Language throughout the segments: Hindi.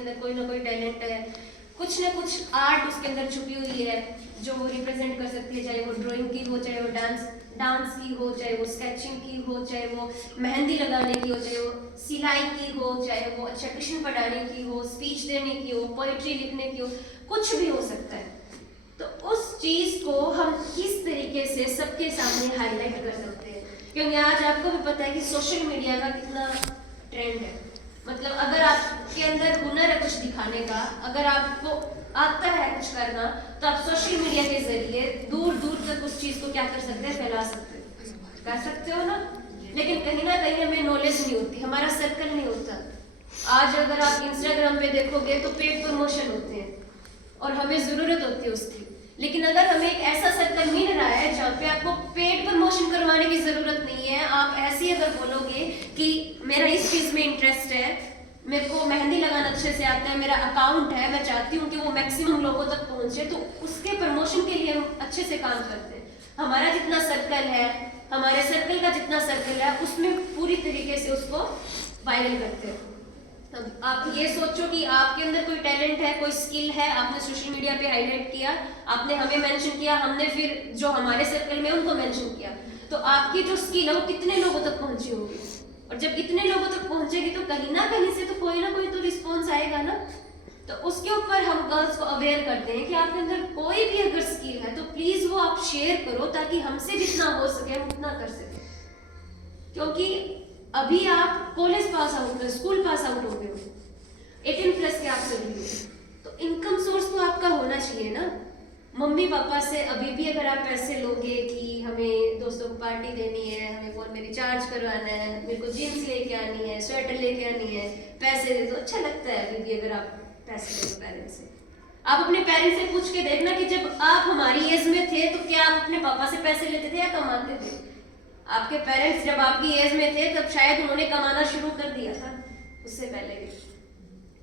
उसके अंदर कोई ना कोई टैलेंट है, कुछ ना कुछ आर्ट उसके अंदर छुपी हुई है जो वो रिप्रेजेंट कर सकती है, चाहे वो ड्राइंग की हो, चाहे वो डांस की हो, चाहे वो स्केचिंग की हो, चाहे वो मेहंदी लगाने की हो, चाहे वो सिलाई की हो, चाहे वो अच्छा ट्यूशन पढ़ाने की हो, स्पीच देने की हो, पोइट्री लिखने की हो, कुछ भी हो सकता है। तो उस चीज को हम किस तरीके से सबके सामने हाईलाइट कर सकते हैं, क्योंकि आज आपको भी पता है कि सोशल मीडिया का कितना ट्रेंड है। मतलब अगर आपके अंदर हुनर है कुछ दिखाने का, अगर आपको आता है कुछ करना, तो आप सोशल मीडिया के जरिए दूर दूर तक उस चीज को क्या कर सकते हैं, फैला सकते हैं, कर सकते हो ना। लेकिन कहीं ना कहीं हमें नॉलेज नहीं होती, हमारा सर्कल नहीं होता। आज अगर आप इंस्टाग्राम पे देखोगे तो पेड प्रमोशन होते हैं और हमें जरूरत होती है उसकी, लेकिन अगर हमें एक ऐसा सर्कल मिल रहा है जहाँ पे आपको पेड प्रमोशन करवाने की जरूरत नहीं है, आप ऐसे ही अगर बोलोगे कि मेरा इस चीज में इंटरेस्ट है, मेरे को मेहंदी लगाना अच्छे से आता है, मेरा अकाउंट है, मैं चाहती हूँ कि वो मैक्सिमम लोगों तक पहुंचे, तो उसके प्रमोशन के लिए हम अच्छे से काम करते हैं। हमारा जितना सर्कल है, हमारे सर्कल का जितना सर्कल है, उसमें पूरी तरीके से उसको वायरल करते हैं। तब आप ये सोचो कि आपके अंदर कोई टैलेंट है, कोई स्किल है, आपने सोशल मीडिया पे हाईलाइट किया, आपने हमें मेंशन किया, हमने फिर जो हमारे सर्कल में उनको मेंशन किया, तो आपकी जो स्किल है वो कितने लोगों तक पहुंची होगी, और जब इतने लोगों तक पहुंचेगी तो कहीं ना कहीं से तो कोई ना कोई तो रिस्पॉन्स आएगा ना। तो उसके ऊपर हम गर्ल्स को अवेयर करते हैं कि आपके अंदर कोई भी अगर स्किल है तो प्लीज वो आप शेयर करो, ताकि हमसे जितना हो सके हम उतना कर सकें। क्योंकि अभी आप college pass out, school pass out हो गए हो, 18+ के आप सभी हो, तो इनकम सोर्स तो आपका होना चाहिए ना। मम्मी पापा से अभी भी अगर आप पैसे लोगे कि हमें दोस्तों को पार्टी देनी है, हमें फोन में रिचार्ज करवाना है, मेरे को जीन्स लेके आनी है, स्वेटर लेके आनी है, पैसे दे दो, अच्छा लगता है अभी भी अगर आप पैसे दे दो पेरेंट्स से। आप अपने पेरेंट्स से पूछ के देखना कि जब आप हमारी एज में थे तो क्या आप अपने पापा से पैसे लेते थे या कमाते थे। आपके पेरेंट्स जब आपकी एज में थे तब शायद उन्होंने कमाना शुरू कर दिया था, उससे पहले भी,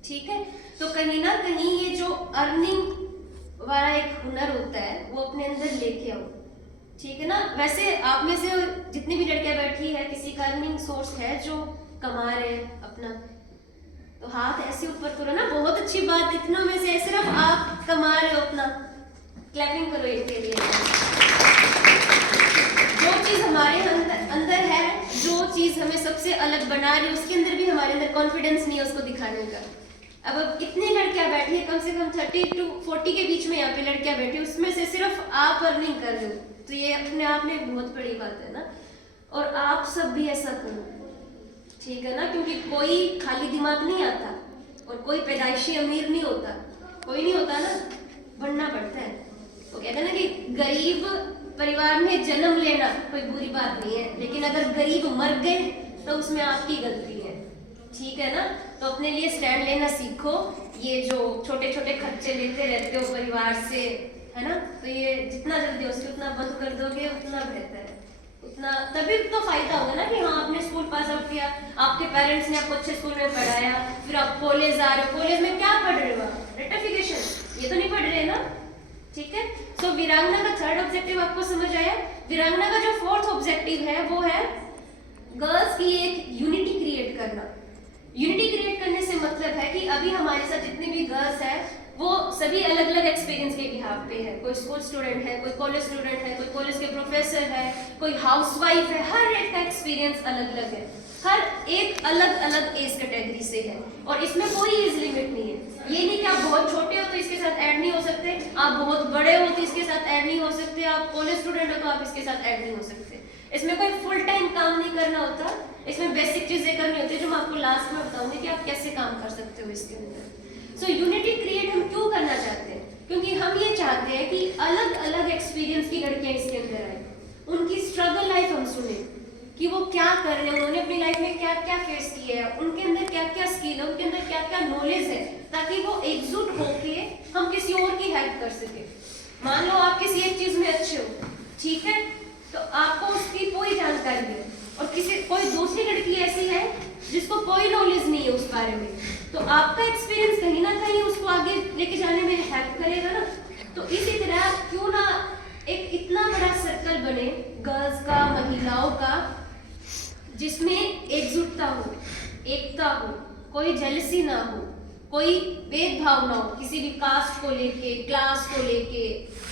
ठीक है। तो कहीं ना कहीं ये जो अर्निंग वाला एक हुनर होता है वो अपने अंदर लेके आओ, ठीक है ना। वैसे आप में से जितनी भी लड़कियां बैठी है, किसी का अर्निंग सोर्स है जो कमा रहे हैं अपना, तो हाथ ऐसे ऊपर करो ना, बहुत अच्छी बात, इतनों में से सिर्फ आप कमा रहे हो अपना, क्लैपिंग करो इनके लिए। जो चीज हमारे अंदर है, जो चीज हमें सबसे अलग बना रही है, उसके अंदर भी हमारे अंदर कॉन्फिडेंस नहीं है उसको दिखाने का। अब इतनी लड़कियां बैठी है, कम से कम 30 to 40 के बीच में यहाँ पे लड़कियां बैठी, उसमें से सिर्फ आप अर्निंग कर रहे हो, तो ये अपने आप में बहुत बड़ी बात है ना। और आप सब भी ऐसा करो, ठीक है ना, क्योंकि कोई खाली दिमाग नहीं आता और कोई पैदाइशी अमीर नहीं होता, कोई नहीं होता ना, बनना पड़ता है। वो कहते हैं ना कि गरीब परिवार में जन्म लेना कोई बुरी बात नहीं है, लेकिन अगर गरीब मर गए तो उसमें आपकी गलती है, ठीक है ना। तो अपने लिए स्टैंड लेना सीखो। ये जो छोटे छोटे खर्चे लेते रहते हो परिवार से, है ना, तो ये जितना जल्दी हो सके उतना बंद कर दोगे उतना बेहतर है, उतना तभी तो फायदा होगा ना कि हाँ आपने स्कूल पास आउट किया, आपके पेरेंट्स ने आपको अच्छे स्कूल में पढ़ाया, फिर आप कॉलेज आ रहे हो, कॉलेज में क्या पढ़ रहे हो, रेटिफिकेशन, ये तो नहीं पढ़ रहे ना, ठीक है। सो वीरांगना का 3rd ऑब्जेक्टिव आपको समझ आया। वीरांगना का जो 4th ऑब्जेक्टिव है वो है गर्ल्स की एक यूनिटी क्रिएट करना। यूनिटी क्रिएट करने से मतलब है कि अभी हमारे साथ जितनी भी गर्ल्स हैं वो सभी अलग अलग एक्सपीरियंस के बिहाफ पे है, कोई स्कूल स्टूडेंट है, कोई कॉलेज स्टूडेंट है, कोई कॉलेज के प्रोफेसर है, कोई हाउसवाइफ है, हर एक का एक्सपीरियंस अलग अलग है, हर एक अलग अलग एज कैटेगरी से है, और इसमें कोई एज लिमिट नहीं है। ये नहीं कि आप बहुत छोटे हो तो इसके साथ ऐड नहीं हो सकते, आप बहुत बड़े हो तो इसके साथ ऐड नहीं हो सकते, आप कॉलेज स्टूडेंट हो तो आप इसके साथ ऐड नहीं हो सकते। इसमें कोई फुल टाइम काम नहीं करना होता, इसमें बेसिक चीजें करनी होती है जो मैं आपको लास्ट में बताऊंगी कि आप कैसे काम कर सकते हो इसके अंदर। सो यूनिटी क्रिएट हम क्यों करना चाहते हैं, क्योंकि हम ये चाहते हैं कि अलग अलग एक्सपीरियंस की लड़कियां इसके अंदर आए, उनकी स्ट्रगल लाइफ हम सुने कि वो क्या कर रहे हैं, उन्होंने अपनी लाइफ में क्या क्या फेस किया है, उनके अंदर क्या क्या स्किल है, उनके अंदर क्या क्या नॉलेज है, ताकि वो एकजुट होके हम किसी और की हेल्प कर सके। मान लो आप किसी एक चीज में अच्छे हो, ठीक है, तो आपको उसकी कोई जानकारी है, और कोई दूसरी लड़की ऐसी है जिसको कोई नॉलेज नहीं है उस बारे में, तो आपका एक्सपीरियंस कहीं ना कहीं उसको आगे लेके जाने में हेल्प करेगा ना। तो इसी तरह क्यों ना एक इतना बड़ा सर्कल बने गर्ल्स का, महिलाओं का, जिसमें एकजुटता हो, एकता हो, कोई जेलसी ना हो, कोई भेदभाव ना हो, किसी भी कास्ट को लेके, क्लास को लेके,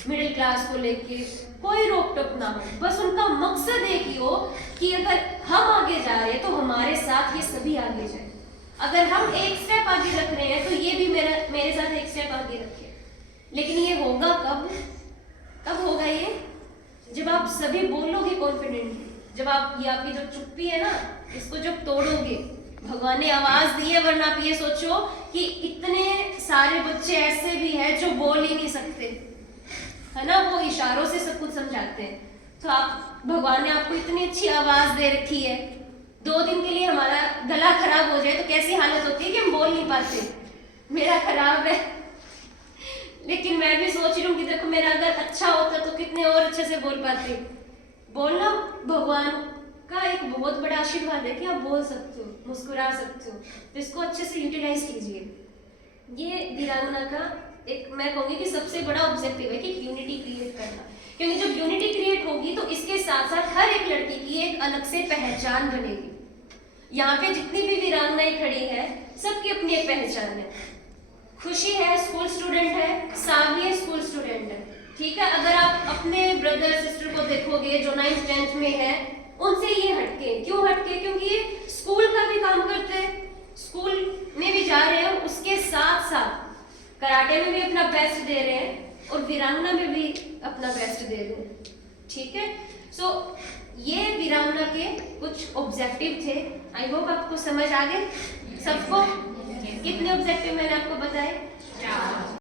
मिडिल क्लास को लेके कोई रोक टोक ना हो। बस उनका मकसद एक ही हो कि अगर हम आगे जा रहे हैं तो हमारे साथ ये सभी आगे जाए। अगर हम एक स्टेप आगे रख रहे हैं तो ये भी मेरे साथ एक स्टेप आगे रखे। लेकिन ये होगा कब होगा ये? जब आप सभी बोलोगे कॉन्फिडेंटली, जब आप ये आपकी जो चुप्पी है ना, इसको जब तोड़ोगे। भगवान ने आवाज दी है, वरना आप ये सोचो कि इतने सारे बच्चे ऐसे भी हैं जो बोल ही नहीं सकते, है ना, वो इशारों से सब कुछ समझाते हैं। तो आप, भगवान ने आपको इतनी अच्छी आवाज दे रखी है, 2 दिन के लिए हमारा गला खराब हो जाए तो कैसी हालत होती है कि हम बोल नहीं पाते। मेरा खराब है, लेकिन मैं भी सोच रही हूँ कि देखो मेरा अगर अच्छा होता तो कितने और अच्छे से बोल पाते। बोलना भगवान का एक बहुत बड़ा आशीर्वाद है कि आप बोल सकते हो, मुस्कुरा सकते हो, तो इसको अच्छे से यूटिलाइज कीजिए। ये वीरांगना का एक, मैं कहूँगी कि सबसे बड़ा ऑब्जेक्टिव है कि यूनिटी क्रिएट करना। क्योंकि जब यूनिटी क्रिएट होगी तो इसके साथ साथ हर एक लड़की की एक अलग से पहचान बनेगी। यहाँ पे जितनी भी वीरांगनाएं खड़ी है, सबकी अपनी एक पहचान है। खुशी है स्कूल स्टूडेंट है, सावी स्कूल स्टूडेंट है, ठीक है। अगर आप अपने ब्रदर सिस्टर को देखोगे जो 9th 10th में है, उनसे ये हटके। क्यों हटके? क्योंकि ये स्कूल का भी काम करते हैं, स्कूल में भी जा रहे हैं, उसके साथ साथ कराटे में भी अपना बेस्ट दे रहे हैं और वीरांगना में भी अपना बेस्ट दे रहे हैं, ठीक है। सो ये वीरांगना के कुछ ऑब्जेक्टिव थे। आई होप आपको समझ आ गए सबको। कितने ऑब्जेक्टिव मैंने आपको बताए? 4।